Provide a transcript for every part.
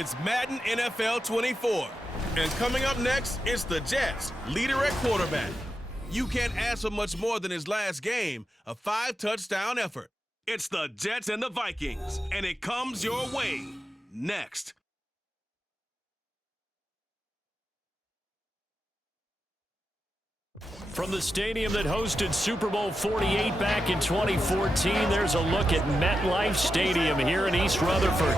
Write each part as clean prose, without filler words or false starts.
It's Madden NFL 24. And coming up next, it's the Jets, leader at quarterback. You can't ask for much more than his last game, a 5-touchdown effort. It's the Jets and the Vikings, and it comes your way next. From the stadium that hosted Super Bowl 48 back in 2014, there's a look at MetLife Stadium here in East Rutherford.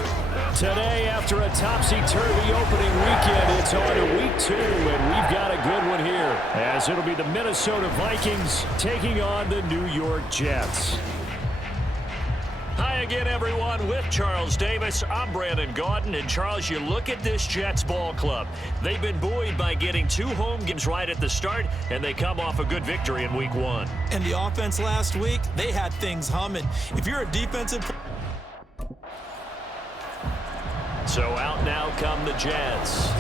Today, after a topsy-turvy opening weekend, it's on to week 2, and we've got a good one here, as it'll be the Minnesota Vikings taking on the New York Jets. Hi again, everyone. With Charles Davis, I'm Brandon Gaudin. And Charles, you look at this Jets ball club. They've been buoyed by getting 2 home games right at the start, and they come off a good victory in week 1. And the offense last week, they had things humming. If you're a defensive... So out now come the Jets.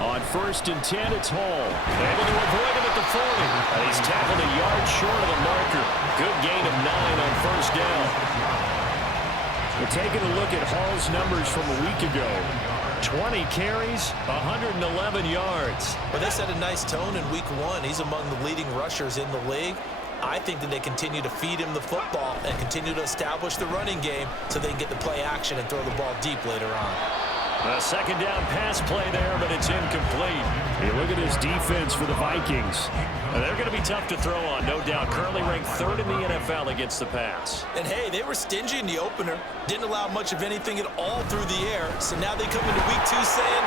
On 1st and 10, it's Hall. Able to avoid him at the 40. And he's tackled a yard short of the marker. Good gain of 9 on 1st down. We're taking a look at Hall's numbers from a week ago. 20 carries, 111 yards. Well, they set a nice tone in week 1. He's among the leading rushers in the league. I think that they continue to feed him the football and continue to establish the running game so they can get the play action and throw the ball deep later on. A 2nd down pass play there, but it's incomplete. You look at his defense for the Vikings. They're going to be tough to throw on, no doubt. Currently ranked 3rd in the NFL against the pass. And, hey, they were stingy in the opener. Didn't allow much of anything at all through the air. So now they come into week 2 saying,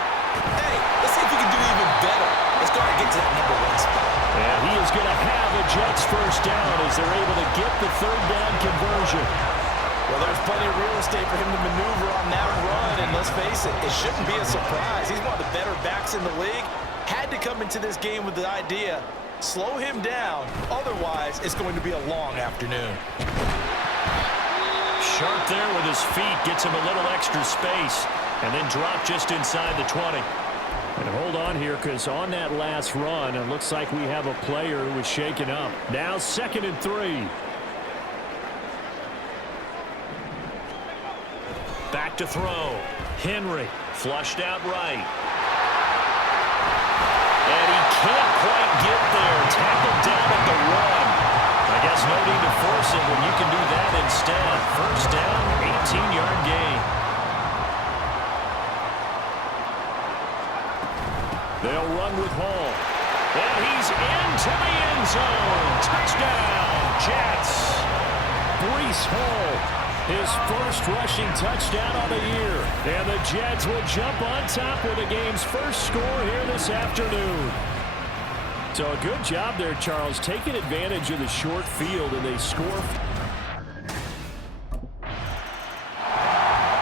hey, let's see if we can do even better. Let's go ahead and get to that number 1 spot. And he is going to have a Jets 1st down as they're able to get the 3rd down conversion. Well, there's plenty of real estate for him to maneuver on that run, and let's face it, it shouldn't be a surprise. He's one of the better backs in the league. Had to come into this game with the idea, slow him down, otherwise it's going to be a long afternoon. Sharp there with his feet, gets him a little extra space, and then drop just inside the 20. And hold on here, because on that last run, it looks like we have a player who was shaken up. Now 2nd and 3. Back to throw. Henry flushed out right. And he can't quite get there. Tackled down at the run. I guess no need to force it when you can do that instead. 1st down, 18-yard gain. They'll run with Hall. And he's into the end zone. Touchdown, Jets. Breece Hall. His 1st rushing touchdown of the year. And the Jets will jump on top with the game's 1st score here this afternoon. So a good job there, Charles, taking advantage of the short field, and they score.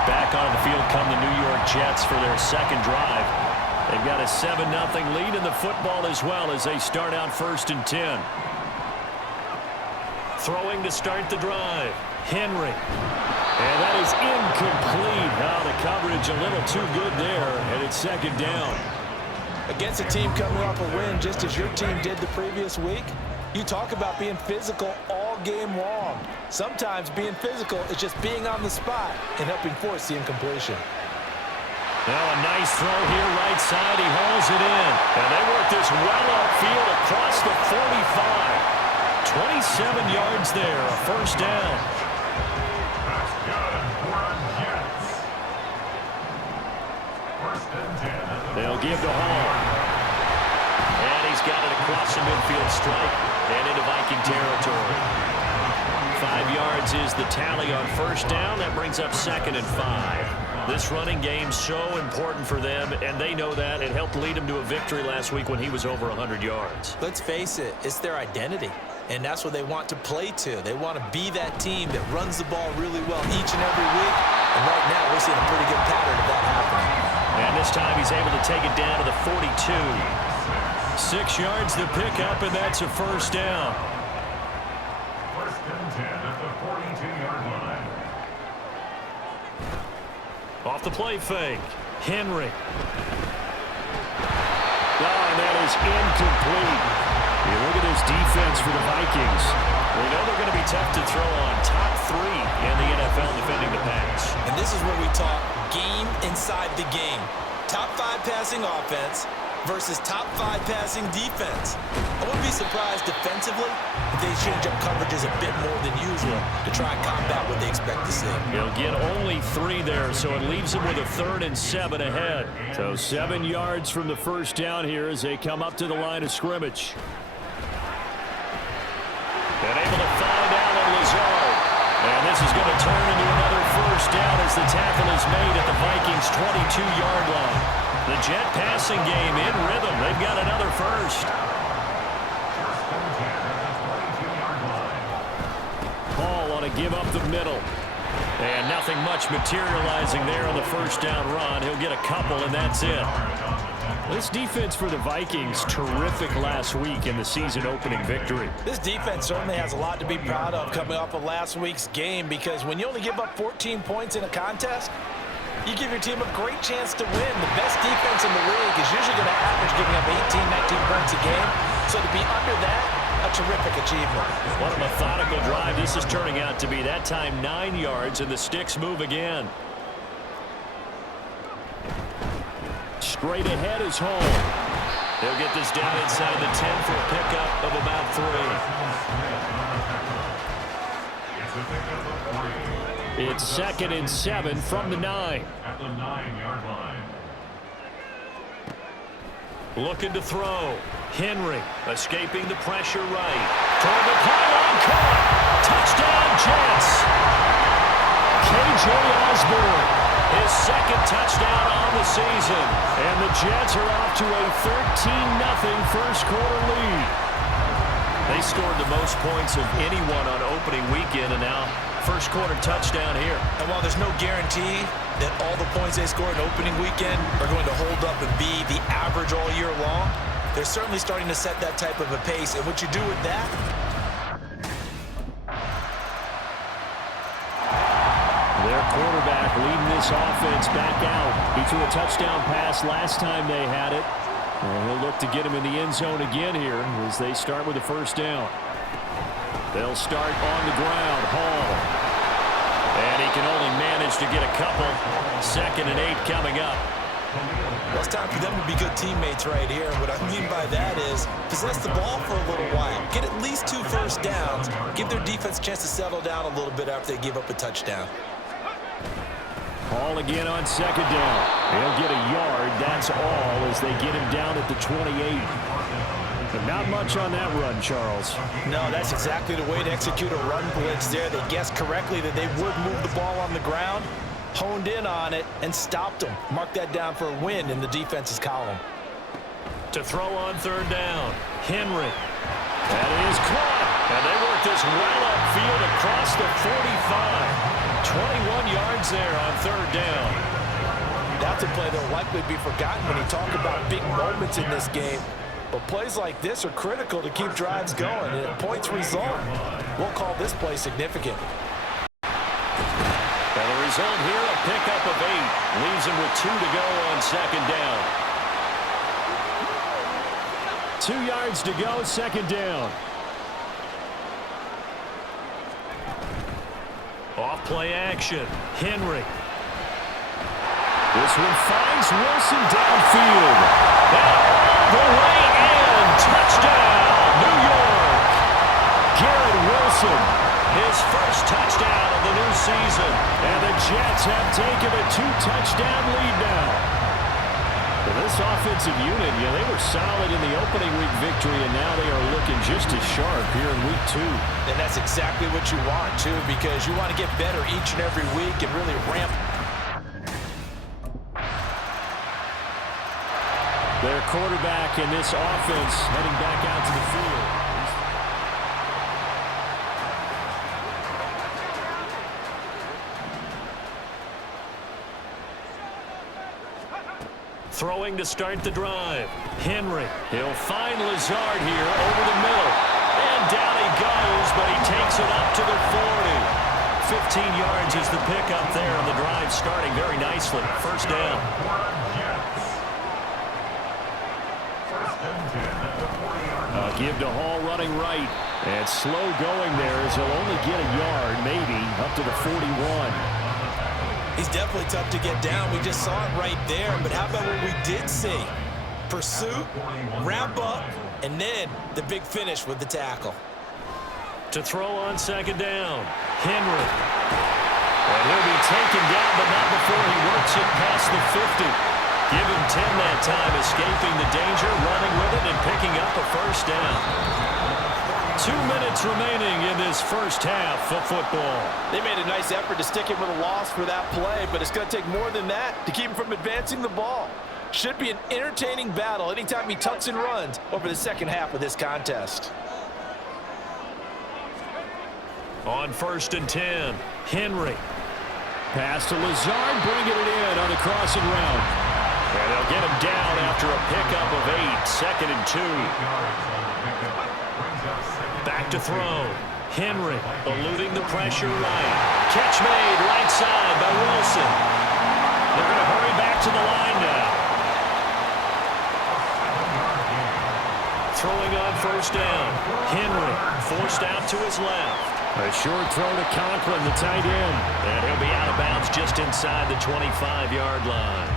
Back on the field come the New York Jets for their 2nd drive. They've got a 7-0 lead in the football as well as they start out 1st and 10. Throwing to start the drive. Henry. And that is incomplete. Now the coverage a little too good there, and it's 2nd down. Against a team coming off a win just as your team did the previous week, you talk about being physical all game long. Sometimes being physical is just being on the spot and helping force the incompletion. Now a nice throw here right side. He hauls it in. And they work this well upfield across the 45. 27 yards there, a 1st down. They'll give to Hall. And he's got it across the midfield stripe and into Viking territory. 5 yards is the tally on 1st down. That brings up 2nd and 5. This running game's so important for them, and they know that. It helped lead them to a victory last week when he was over 100 yards. Let's face it, it's their identity. And that's what they want to play to. They want to be that team that runs the ball really well each and every week. And right now, we're seeing a pretty good pattern of that happening. And this time, he's able to take it down to the 42. 6 yards to pick up, and that's a 1st down. 1st and 10 at the 42-yard line. Off the play fake. Henry. Oh, and that is incomplete. You look at this defense for the Vikings. We know they're going to be tough to throw on. Top 3 in the NFL defending the pass. And this is where we talk game inside the game. Top 5 passing offense versus top 5 passing defense. I wouldn't be surprised defensively if they change up coverages a bit more than usual to try and combat what they expect to see. He'll get only 3 there, so it leaves him with a 3rd and 7 ahead. So 7 yards from the first down here as they come up to the line of scrimmage. And able to find Allen Lazard. And this is going to turn into another first down as the tackle is made at the Vikings' 22-yard line. The Jet passing game in rhythm. They've got another first. Hall on a give up the middle. And nothing much materializing there on the first down run. He'll get a couple, and that's it. This defense for the Vikings, terrific last week in the season-opening victory. This defense certainly has a lot to be proud of coming off of last week's game, because when you only give up 14 points in a contest, you give your team a great chance to win. The best defense in the league is usually going to average giving up 18, 19 points a game. So to be under that, a terrific achievement. What a methodical drive this is turning out to be. That time 9 yards, and the sticks move again. Straight ahead is Hall. They'll get this down inside the 10 for a pickup of about 3. It's 2nd and 7 from the 9. At the 9-yard line. Looking to throw. Henry escaping the pressure right. Toward the pylon, caught. Touchdown, Jets. K.J. Osborne. His 2nd touchdown on the season. And the Jets are off to a 13-0 first-quarter lead. They scored the most points of anyone on opening weekend, and now first-quarter touchdown here. And while there's no guarantee that all the points they scored opening weekend are going to hold up and be the average all year long, they're certainly starting to set that type of a pace. And what you do with that, their quarterback leading this offense back out. He threw a touchdown pass last time they had it. And he'll look to get him in the end zone again here as they start with the first down. They'll start on the ground. Hall. And he can only manage to get a couple. 2nd and 8 coming up. well, it's time for them to be good teammates right here. And what I mean by that is possess the ball for a little while. Get at least 2 first downs. Give their defense a chance to settle down a little bit after they give up a touchdown. Hall again on 2nd down. He'll get a yard. That's all as they get him down at the 28. But not much on that run, Charles. No, that's exactly the way to execute a run blitz there. They guessed correctly that they would move the ball on the ground, honed in on it, and stopped them. Mark that down for a win in the defense's column. To throw on 3rd down, Henry. That is caught. And they work this well upfield across the 45. 21 yards there on 3rd down. That's a play that will likely be forgotten when you talk about big moments in this game. But plays like this are critical to keep drives going. And if points result, we'll call this play significant. And the result here, a pickup of 8. Leaves him with 2 to go on 2nd down. 2 yards to go, 2nd down. Off play action. Henry. This one finds Wilson downfield. And all the way in. Touchdown, New York. Garrett Wilson, his first touchdown of the new season. And the Jets have taken a 2-touchdown lead now. Well, this offensive unit, they were solid in the opening week victory, and now they are looking just as sharp here in week 2. And that's exactly what you want, too, because you want to get better each and every week and really ramp. Their quarterback in this offense heading back out to the field. Throwing to start the drive. Henry. He'll find Lazard here over the middle. And down he goes, but he takes it up to the 40. 15 yards catches the pickup there, and the drive starting very nicely. First down. Give to Hall running right. And slow going there as he'll only get a yard, maybe, up to the 41. He's definitely tough to get down. We just saw it right there. But how about what we did see? Pursuit, wrap up, and then the big finish with the tackle. To throw on second down, Henry. And he'll be taken down, but not before he works it past the 50. Give him 10 that time, escaping the danger, running with it, and picking up a first down. 2 minutes remaining in this first half of football. They made a nice effort to stick him with a loss for that play, but it's going to take more than that to keep him from advancing the ball. Should be an entertaining battle anytime he tucks and runs over the second half of this contest. On 1st and 10, Henry. Pass to Lazard, bringing it in on the crossing route. And they'll get him down after a pickup of 8, 2nd and 2. Back to throw. Henry eluding the pressure right. Catch made right side by Wilson. They're going to hurry back to the line now. Throwing on first down. Henry forced out to his left. A short throw to Conklin, the tight end. And he'll be out of bounds just inside the 25-yard line.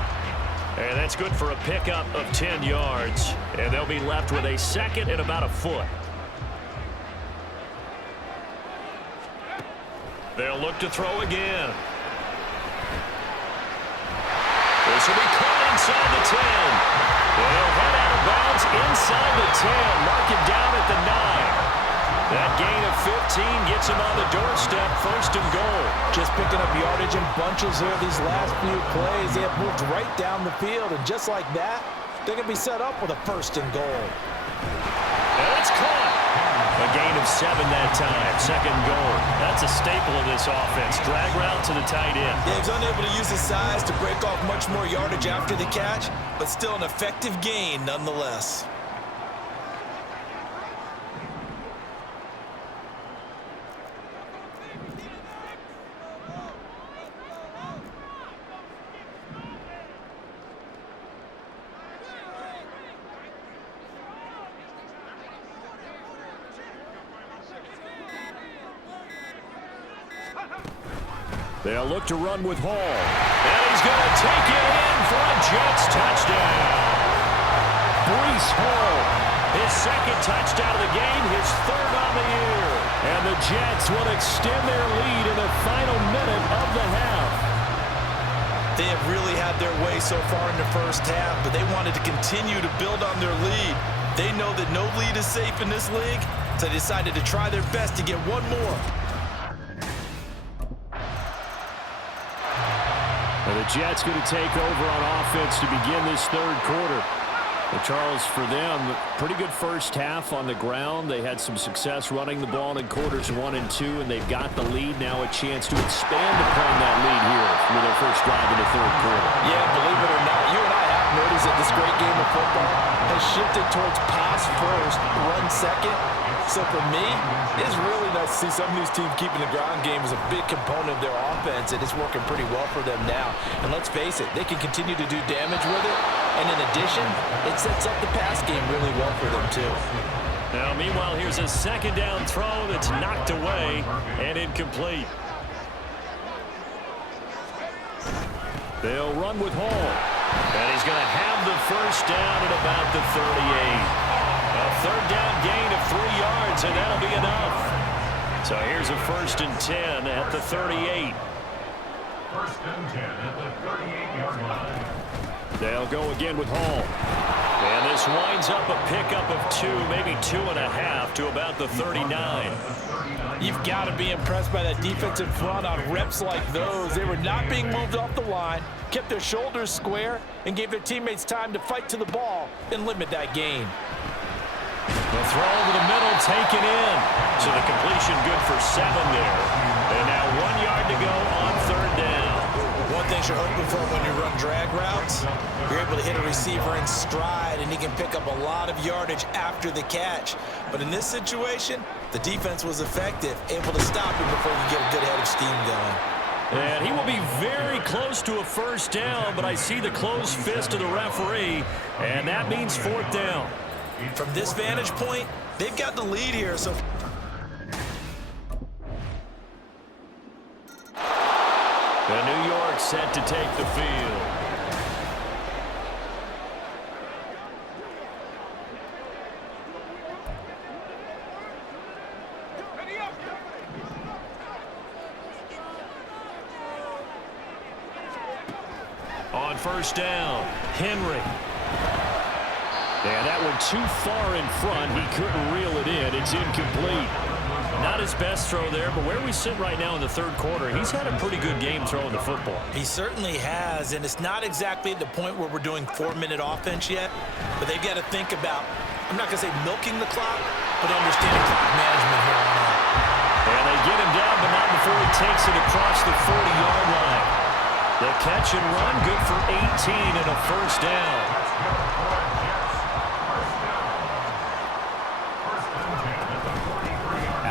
And that's good for a pickup of 10 yards. And they'll be left with a second and about a foot. They'll look to throw again. This will be caught inside the 10. They'll head out of bounds inside the 10. Mark it down at the 9. That gain of 15 gets him on the doorstep, 1st and goal. Just picking up yardage in bunches here these last few plays. They have moved right down the field, and just like that, they're going to be set up with a 1st and goal. And it's caught. A gain of 7 that time, 2nd goal. That's a staple of this offense. Drag route to the tight end. Yeah, he's unable to use his size to break off much more yardage after the catch, but still an effective gain nonetheless. They'll look to run with Hall. And he's going to take it in for a Jets touchdown. Breece Hall, his 2nd touchdown of the game, his 3rd on the year. And the Jets will extend their lead in the final minute of the half. They have really had their way so far in the first half, but they wanted to continue to build on their lead. They know that no lead is safe in this league, so they decided to try their best to get one more. The Jets going to take over on offense to begin this 3rd quarter. Well, Charles, for them, pretty good first half on the ground. They had some success running the ball in quarters 1 and 2, and they've got the lead now, a chance to expand upon that lead here for their first drive in the 3rd quarter. Yeah, believe it or not, you and I have noticed that this great game of football has shifted towards pass first, run second. So for me, it's really nice to see some of these teams keeping the ground game as a big component of their offense, and it's working pretty well for them now. And let's face it, they can continue to do damage with it, and in addition, it sets up the pass game really well for them too. Now, meanwhile, here's a 2nd down throw that's knocked away and incomplete. They'll run with Hall, and he's going to have the first down at about the 38. A 3rd down gain of 3 yards, and that'll be enough. So here's a 1st and 10 at the 38. 1st and 10 at the 38-yard line. They'll go again with Hall. And this winds up a pickup of 2, maybe 2.5 to about the 39. You've got to be impressed by that defensive front on reps like those. They were not being moved off the line, kept their shoulders square, and gave their teammates time to fight to the ball and limit that gain. The throw over the middle taken in. So the completion good for 7 there. And now 1 yard to go on 3rd down. One thing you're hoping for when you run drag routes, you're able to hit a receiver in stride, and he can pick up a lot of yardage after the catch. But in this situation, the defense was effective, able to stop him before you get a good head of steam going. And he will be very close to a first down, but I see the closed fist of the referee, and that means fourth down. From this vantage point, they've got the lead here, so... And New York set to take the field. On first down, Henry. And that one too far in front. He couldn't reel it in. It's incomplete. Not his best throw there, but where we sit right now in the third quarter, he's had a pretty good game throwing the football. He certainly has, and it's not exactly at the point where we're doing 4-minute offense yet, but they've got to think about, I'm not going to say milking the clock, but understanding clock management here on out. And they get him down, but not before he takes it across the 40-yard line. The catch and run, good for 18 and a first down.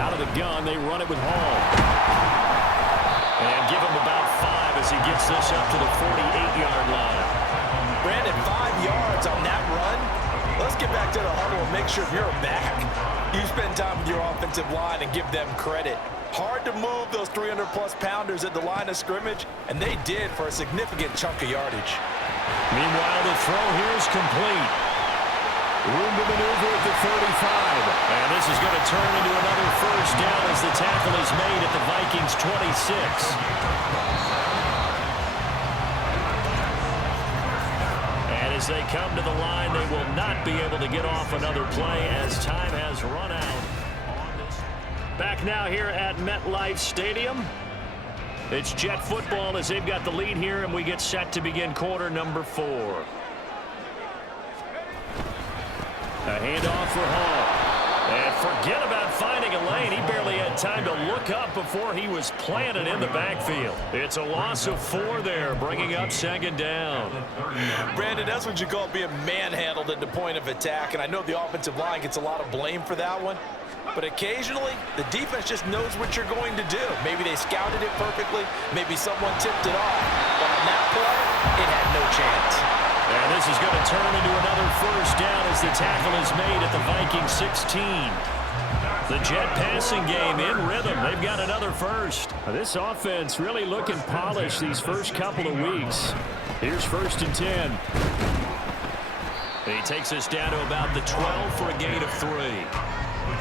Out of the gun, they run it with Hall. And give him about 5 as he gets this up to the 48-yard line. Brandon, 5 yards on that run. Let's get back to the huddle and make sure you're back. You spend time with your offensive line and give them credit. Hard to move those 300-plus pounders at the line of scrimmage, and they did for a significant chunk of yardage. Meanwhile, the throw here is complete. Room to maneuver at the 35. And this is going to turn into another first down as the tackle is made at the Vikings' 26. And as they come to the line, they will not be able to get off another play as time has run out. Back now here at MetLife Stadium. It's Jet football as they've got the lead here, and we get set to begin quarter number 4. A handoff for Hall. And forget about finding a lane. He barely had time to look up before he was planted in the backfield. It's a loss of 4 there, bringing up second down. Brandon, that's what you call being manhandled at the point of attack, and I know the offensive line gets a lot of blame for that one. But occasionally, the defense just knows what you're going to do. Maybe they scouted it perfectly. Maybe someone tipped it off. But on that play, it had no chance. And this is going to turn into another first down as the tackle is made at the Vikings 16. The Jet passing game in rhythm. They've got another first. This offense really looking polished these first couple of weeks. Here's 1st and 10. And he takes us down to about the 12 for a gain of 3.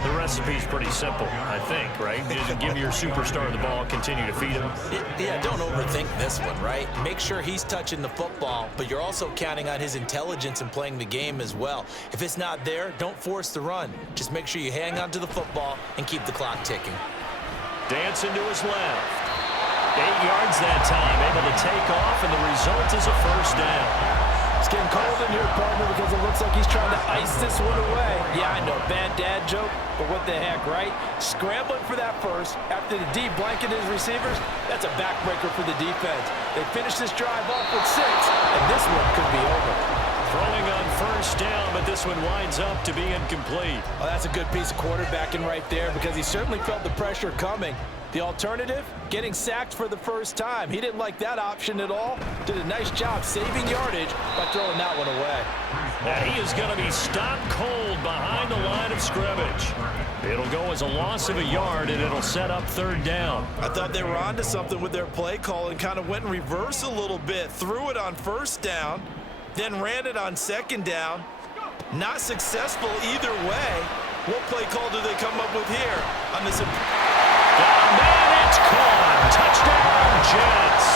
The recipe's pretty simple, I think, right? Just give your superstar the ball, continue to feed him. Yeah, don't overthink this one, right? Make sure he's touching the football, but you're also counting on his intelligence in playing the game as well. If it's not there, don't force the run. Just make sure you hang on to the football and keep the clock ticking. Dancing to his left. 8 yards that time, able to take off, and the result is a first down. It's getting cold in here, partner, because it looks like he's trying to ice this one away. Yeah, I know, bad dad joke, but what the heck, right? Scrambling for that first after the D blanket his receivers, that's a backbreaker for the defense. They finish this drive off with 6, and this one could be over. Throwing on first down, but this one winds up to be incomplete. Well, that's a good piece of quarterbacking right there because he certainly felt the pressure coming. The alternative, getting sacked for the first time. He didn't like that option at all. Did a nice job saving yardage by throwing that one away. And he is going to be stopped cold behind the line of scrimmage. It'll go as a loss of a yard, and it'll set up 3rd down. I thought they were onto something with their play call and kind of went in reverse a little bit. Threw it on 1st down, then ran it on 2nd down. Not successful either way. What play call do they come up with here on this? Man, it's caught. Touchdown, Jets.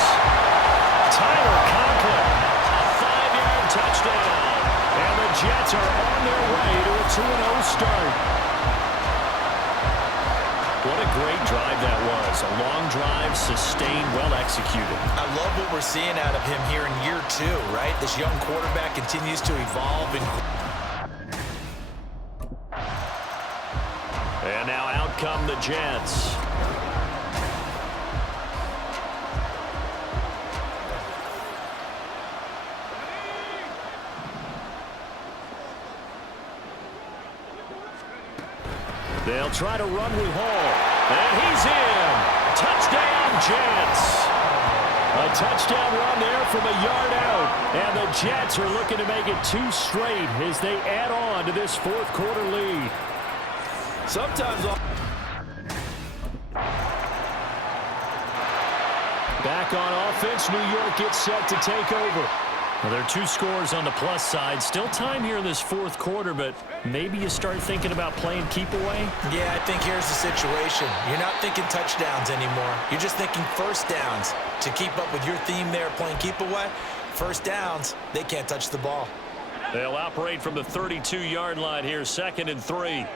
Tyler Conklin, a 5-yard touchdown. And the Jets are on their way to a 2-0 start. What a great drive that was. A long drive, sustained, well executed. I love what we're seeing out of him here in year 2, right? This young quarterback continues to evolve. And now out come the Jets. They'll try to run with Hall. And he's in. Touchdown, Jets. A touchdown run there from a yard out. And the Jets are looking to make it 2 straight as they add on to this fourth quarter lead. Sometimes... Back on offense, New York gets set to take over. Well, there are 2 scores on the plus side. Still time here in this fourth quarter, but maybe you start thinking about playing keep away? Yeah, I think here's the situation. You're not thinking touchdowns anymore. You're just thinking first downs. To keep up with your theme there, playing keep away, first downs, they can't touch the ball. They'll operate from the 32-yard line here, 2nd and 3.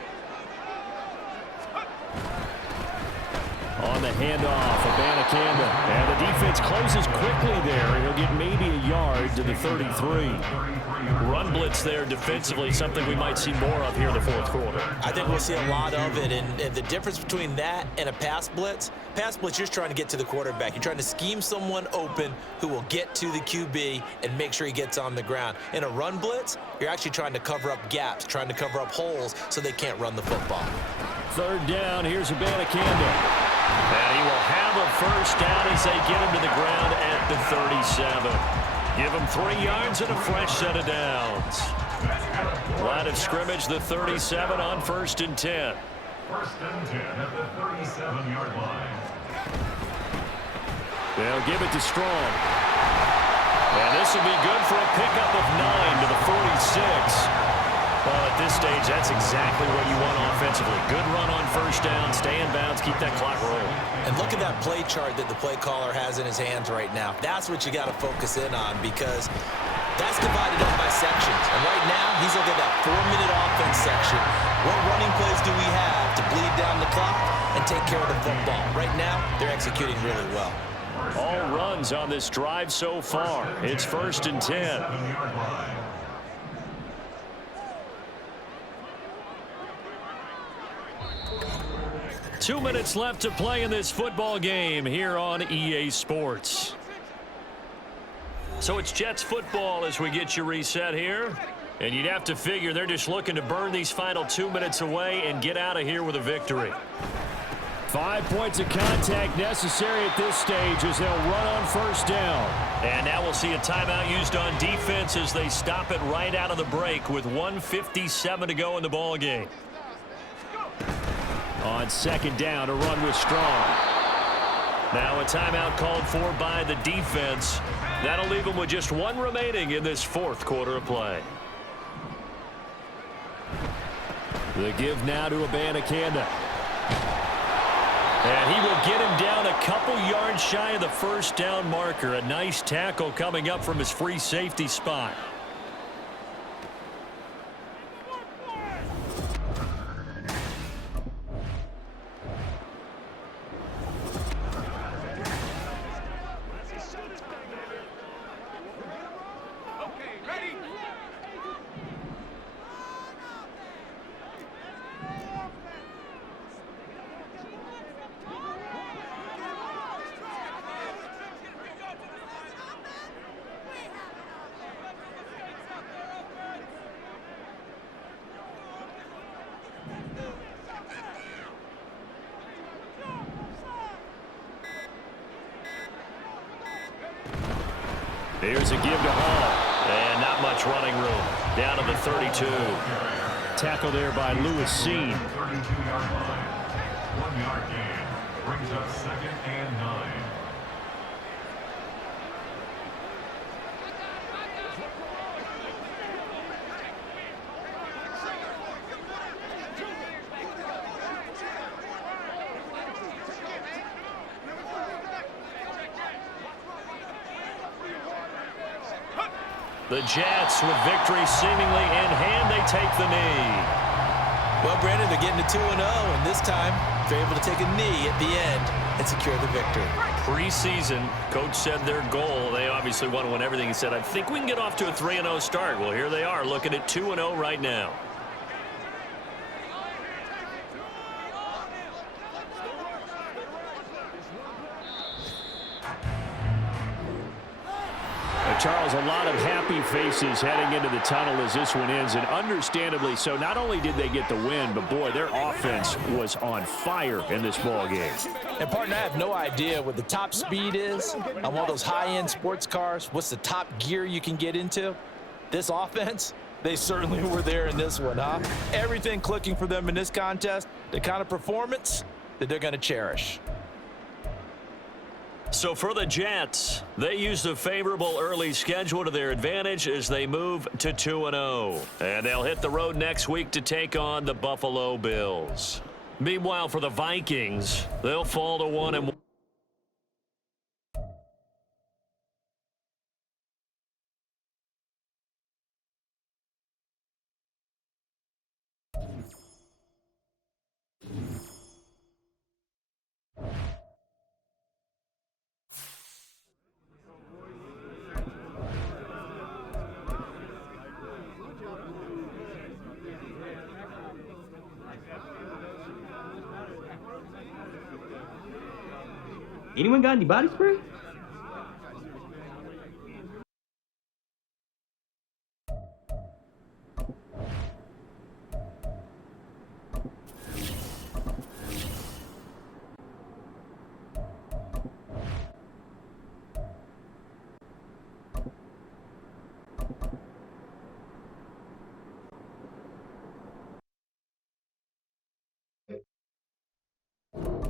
On the handoff, Abanikanda. And the defense closes quickly there. He'll get maybe a yard to the 33. Run blitz there defensively, something we might see more of here in the fourth quarter. I think we'll see a lot of it. And the difference between that and a pass blitz, you're just trying to get to the quarterback. You're trying to scheme someone open who will get to the QB and make sure he gets on the ground. In a run blitz, you're actually trying to cover up gaps, trying to cover up holes so they can't run the football. 3rd down, here's Abanikanda. And he will have a first down as they get him to the ground at the 37. Give him 3 yards and a fresh set of downs. Line of scrimmage, the 37 on 1st and 10. 1st and 10 at the 37-yard line. They'll give it to Strong. And this will be good for a pickup of 9 to the 46. Well, at this stage, that's exactly what you want offensively. Good run on first down, stay in bounds, keep that clock rolling. And look at that play chart that the play caller has in his hands right now. That's what you got to focus in on because that's divided up by sections. And right now, he's looking at that 4-minute offense section. What running plays do we have to bleed down the clock and take care of the football? Right now, they're executing really well. All runs on this drive so far. It's 1st and 10. 2 minutes left to play in this football game here on EA Sports. So it's Jets football as we get you reset here. And you'd have to figure they're just looking to burn these final 2 minutes away and get out of here with a victory. 5 points of contact necessary at this stage as they'll run on first down. And now we'll see a timeout used on defense as they stop it right out of the break with 1:57 to go in the ball game. On 2nd down, a run with Strong. Now a timeout called for by the defense. That'll leave them with just 1 remaining in this fourth quarter of play. The give now to Abanikanda. And he will get him down a couple yards shy of the first down marker. A nice tackle coming up from his free safety spot. Here's a give to Hall. And not much running room. Down to the 32. Tackle there by Lewis Seen. 32-yard line. 1-yard gain. Brings up 2nd and 9. The Jets, with victory seemingly in hand, they take the knee. Well, Brandon, they're getting to 2-0, and this time they're able to take a knee at the end and secure the victory. Preseason, coach said their goal, they obviously want to win everything. He said, I think we can get off to a 3-0 start. Well, here they are, looking at 2-0 right now. Charles, a lot of happy faces heading into the tunnel as this one ends, and understandably so. Not only did they get the win, but, boy, their offense was on fire in this ball game. And, partner, I have no idea what the top speed is on one of those high-end sports cars. What's the top gear you can get into? This offense, they certainly were there in this one, huh? Everything clicking for them in this contest, the kind of performance that they're going to cherish. So for the Jets, they used a favorable early schedule to their advantage as they move to 2-0. And they'll hit the road next week to take on the Buffalo Bills. Meanwhile, for the Vikings, they'll fall to 1-1. Anyone got any body spray?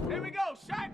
Here we go, Shaq.